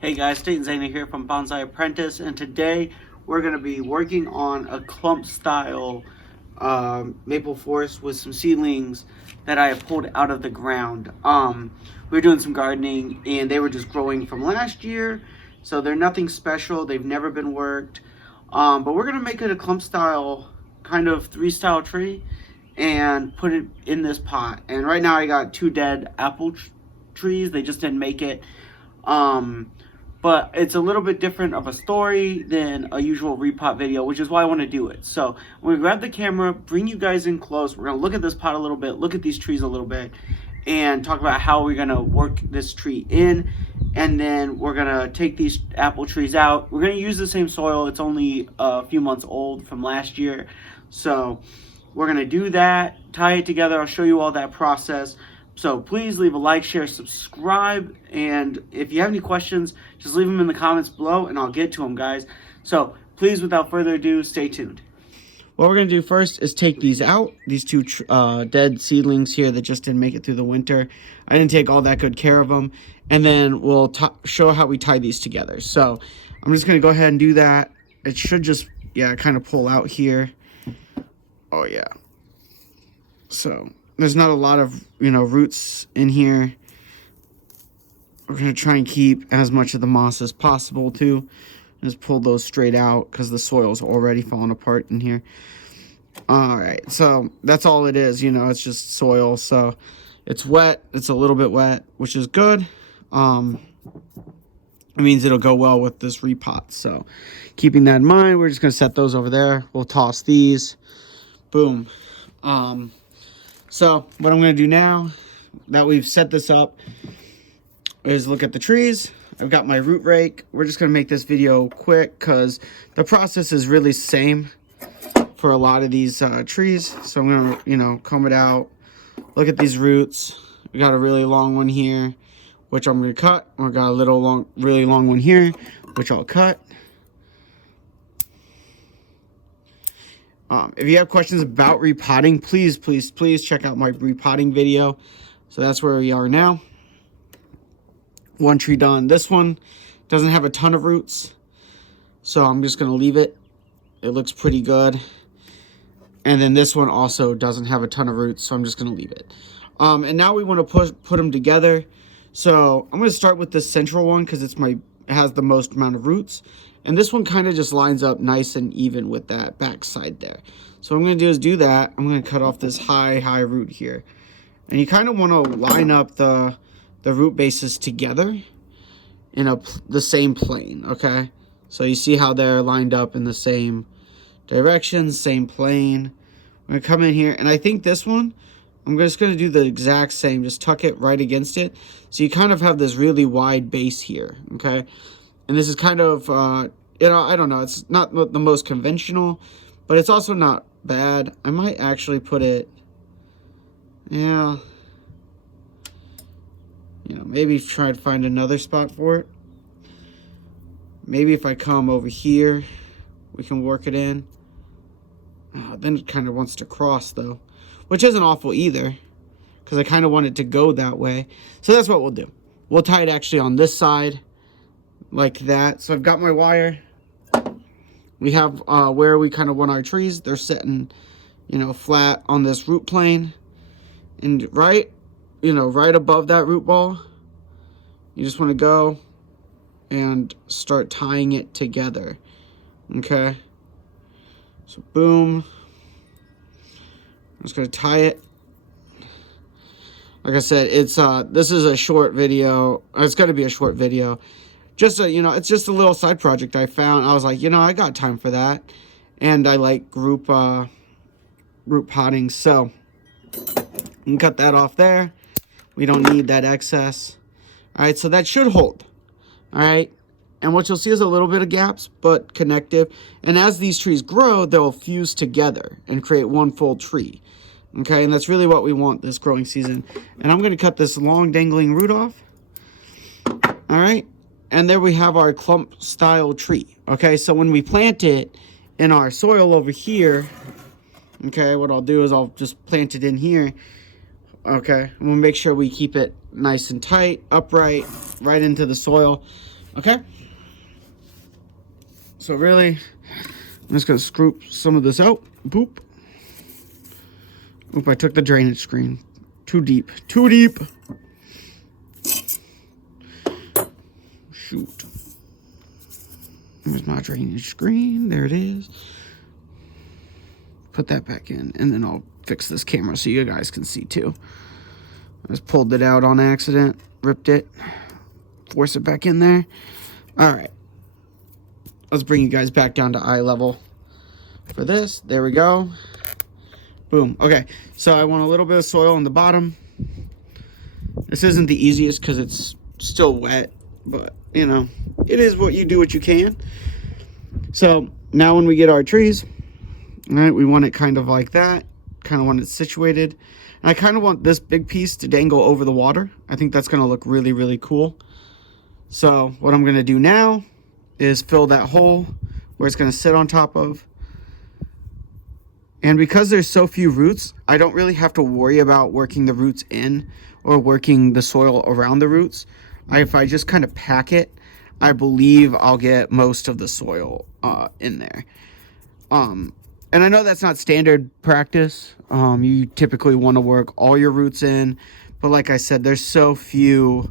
Hey guys, State Zana here from Bonsai Apprentice, and today we're going to be working on a clump style maple forest with some seedlings that I have pulled out of the ground. We were doing some gardening and they were just growing from last year, so they're nothing special. They've never been worked, but we're going to make it a clump style, kind of three style tree and put it in this pot. And right now I got two dead apple trees. They just didn't make it. But it's a little bit different of a story than a usual repot video, which is why I want to do it. So I'm going to grab the camera, bring you guys in close. We're going to look at this pot a little bit, look at these trees a little bit, and talk about how we're going to work this tree in. And then we're going to take these apple trees out. We're going to use the same soil. It's only a few months old from last year. So we're going to do that, tie it together. I'll show you all that process. So please leave a like, share, subscribe, and if you have any questions, just leave them in the comments below and I'll get to them, guys. So please, without further ado, stay tuned. What we're going to do first is take these out, these two dead seedlings here that just didn't make it through the winter. I didn't take all that good care of them. And then we'll show how we tie these together. So I'm just going to go ahead and do that. It should just, kind of pull out here. Oh, yeah. So there's not a lot of, roots in here. We're going to try and keep as much of the moss as possible, too. Just pull those straight out because the soil's already falling apart in here. All right, so that's all it is, it's just soil. So it's wet. It's a little bit wet, which is good. It means it'll go well with this repot. So keeping that in mind, we're just going to set those over there. We'll toss these. Boom. So what I'm going to do now that we've set this up is look at the trees. I've got my root rake. We're just going to make this video quick because the process is really the same for a lot of these trees. So I'm going to, comb it out, look at these roots. We got a really long one here, which I'm going to cut. We got a really long one here, which I'll cut. If you have questions about repotting, please check out my repotting video. So that's where we are now. One tree done. This one doesn't have a ton of roots, so I'm just going to leave it. It looks pretty good. And then this one also doesn't have a ton of roots, so I'm just going to leave it. And now we want to put them together. So I'm going to start with this central one because it has the most amount of roots. And this one kind of just lines up nice and even with that back side there. So what I'm going to do is do that. I'm going to cut off this high root here. And you kind of want to line up the root bases together in the same plane, okay? So you see how they're lined up in the same direction, same plane. I'm going to come in here, and I think this one, I'm just going to do the exact same. Just tuck it right against it. So you kind of have this really wide base here, okay? And this is kind of, I don't know. It's not the most conventional, but it's also not bad. I might actually put it, maybe try to find another spot for it. Maybe if I come over here, we can work it in. Then it kind of wants to cross, though, which isn't awful either, because I kind of want it to go that way. So that's what we'll do. We'll tie it actually on this side, like that. So I've got my wire. We have where we kind of want our trees. They're sitting, flat on this root plane. And right above that root ball, you just want to go and start tying it together. Okay? So boom. I'm just going to tie it. Like I said, this is a short video. It's going to be a short video. It's just a little side project I found. I was like, I got time for that. And I like root potting. So you can cut that off there. We don't need that excess. All right, so that should hold. All right. And what you'll see is a little bit of gaps, but connective. And as these trees grow, they'll fuse together and create one full tree. Okay, and that's really what we want this growing season. And I'm going to cut this long dangling root off. All right. And there we have our clump style tree. Okay, so when we plant it in our soil over here, okay, what I'll do is I'll just plant it in here. Okay, and we'll make sure we keep it nice and tight, upright, right into the soil. Okay? So really, I'm just gonna scoop some of this out. Boop. Oop, I took the drainage screen. Too deep. Too deep! Shoot. There's my drainage screen. There it is. Put that back in, and then I'll fix this camera so you guys can see too. I just pulled it out on accident, ripped it, force it back in there. All right. Let's bring you guys back down to eye level for this. There we go. Boom. Okay, so I want a little bit of soil on the bottom. This isn't the easiest because it's still wet, but you know, it is what you can. So now when we get our trees, all right, we want it kind of like that, kind of want it situated. And I kind of want this big piece to dangle over the water. I think that's going to look really, really cool. So what I'm going to do now is fill that hole where it's going to sit on top of. And because there's so few roots, I don't really have to worry about working the roots in or working the soil around the roots. If I just kind of pack it, I believe I'll get most of the soil in there. And I know that's not standard practice. You typically want to work all your roots in, but like I said, there's so few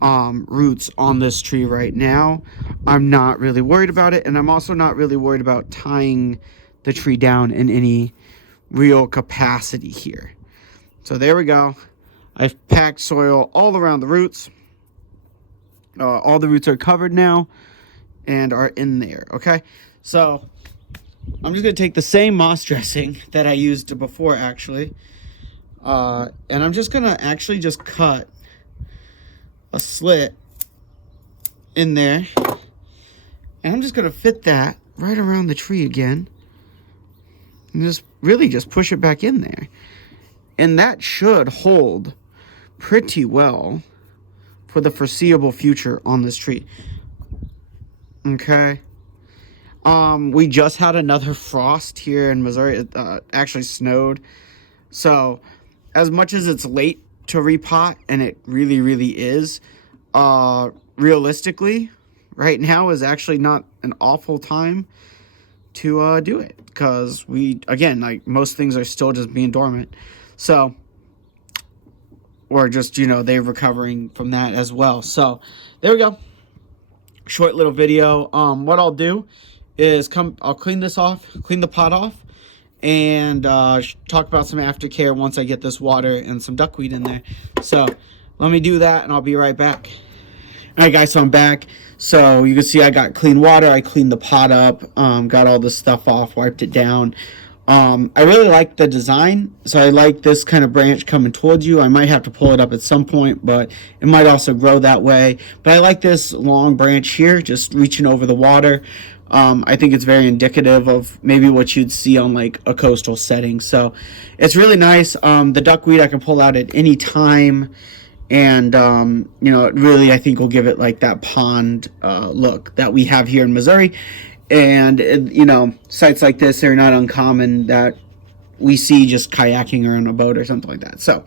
roots on this tree right now. I'm not really worried about it, and I'm also not really worried about tying the tree down in any real capacity here. So there we go. I've packed soil all around the roots. All the roots are covered now and are in there. Okay, so I'm just gonna take the same moss dressing that I used before actually, and I'm just gonna actually just cut a slit in there, and I'm just gonna fit that right around the tree again, and just really just push it back in there, and that should hold pretty well for the foreseeable future on this tree. Okay. We just had another frost here in Missouri. It actually snowed. So as much as it's late to repot, and it really, really is, realistically, right now is actually not an awful time to do it. Because again, like most things are still just being dormant. So, or just, they're recovering from that as well. So there we go. Short little video. What I'll do is I'll clean this off, clean the pot off, and talk about some aftercare once I get this water and some duckweed in there. So let me do that and I'll be right back. All right guys, so I'm back. So you can see I got clean water. I cleaned the pot up, got all this stuff off, wiped it down. I really like the design, so I like this kind of branch coming towards you. I might have to pull it up at some point, but it might also grow that way. But I like this long branch here, just reaching over the water. I think it's very indicative of maybe what you'd see on like a coastal setting. So it's really nice. The duckweed I can pull out at any time, and it really, I think, will give it like that pond look that we have here in Missouri. And, sites like this are not uncommon that we see just kayaking or on a boat or something like that. So,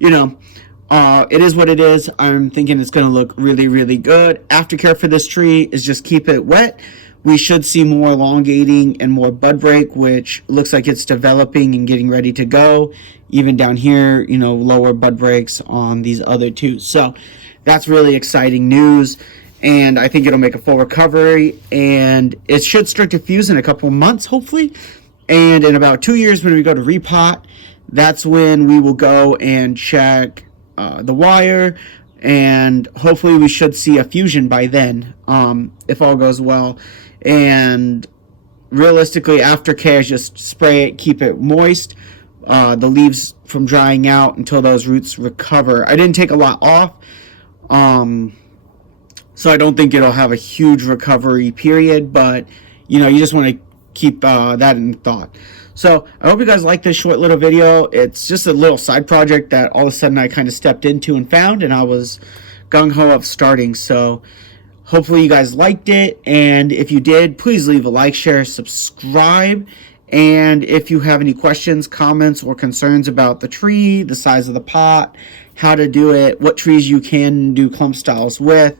it is what it is. I'm thinking it's going to look really, really good. Aftercare for this tree is just keep it wet. We should see more elongating and more bud break, which looks like it's developing and getting ready to go. Even down here, lower bud breaks on these other two. So that's really exciting news. And I think it'll make a full recovery, and it should start to fuse in a couple months, hopefully. And in about 2 years, when we go to repot, that's when we will go and check the wire, and hopefully we should see a fusion by then, if all goes well. And realistically, aftercare is just spray it, keep it moist, the leaves from drying out until those roots recover. I didn't take a lot off, so I don't think it'll have a huge recovery period, but you just want to keep that in thought. So I hope you guys like this short little video. It's just a little side project that all of a sudden I kind of stepped into and found, and I was gung-ho of starting. So hopefully you guys liked it, and if you did, please leave a like, share, subscribe. And if you have any questions, comments, or concerns about the tree, the size of the pot, how to do it, what trees you can do clump styles with,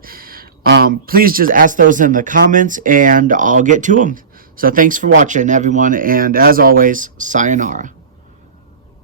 please just ask those in the comments and I'll get to them. So thanks for watching, everyone, and as always, sayonara.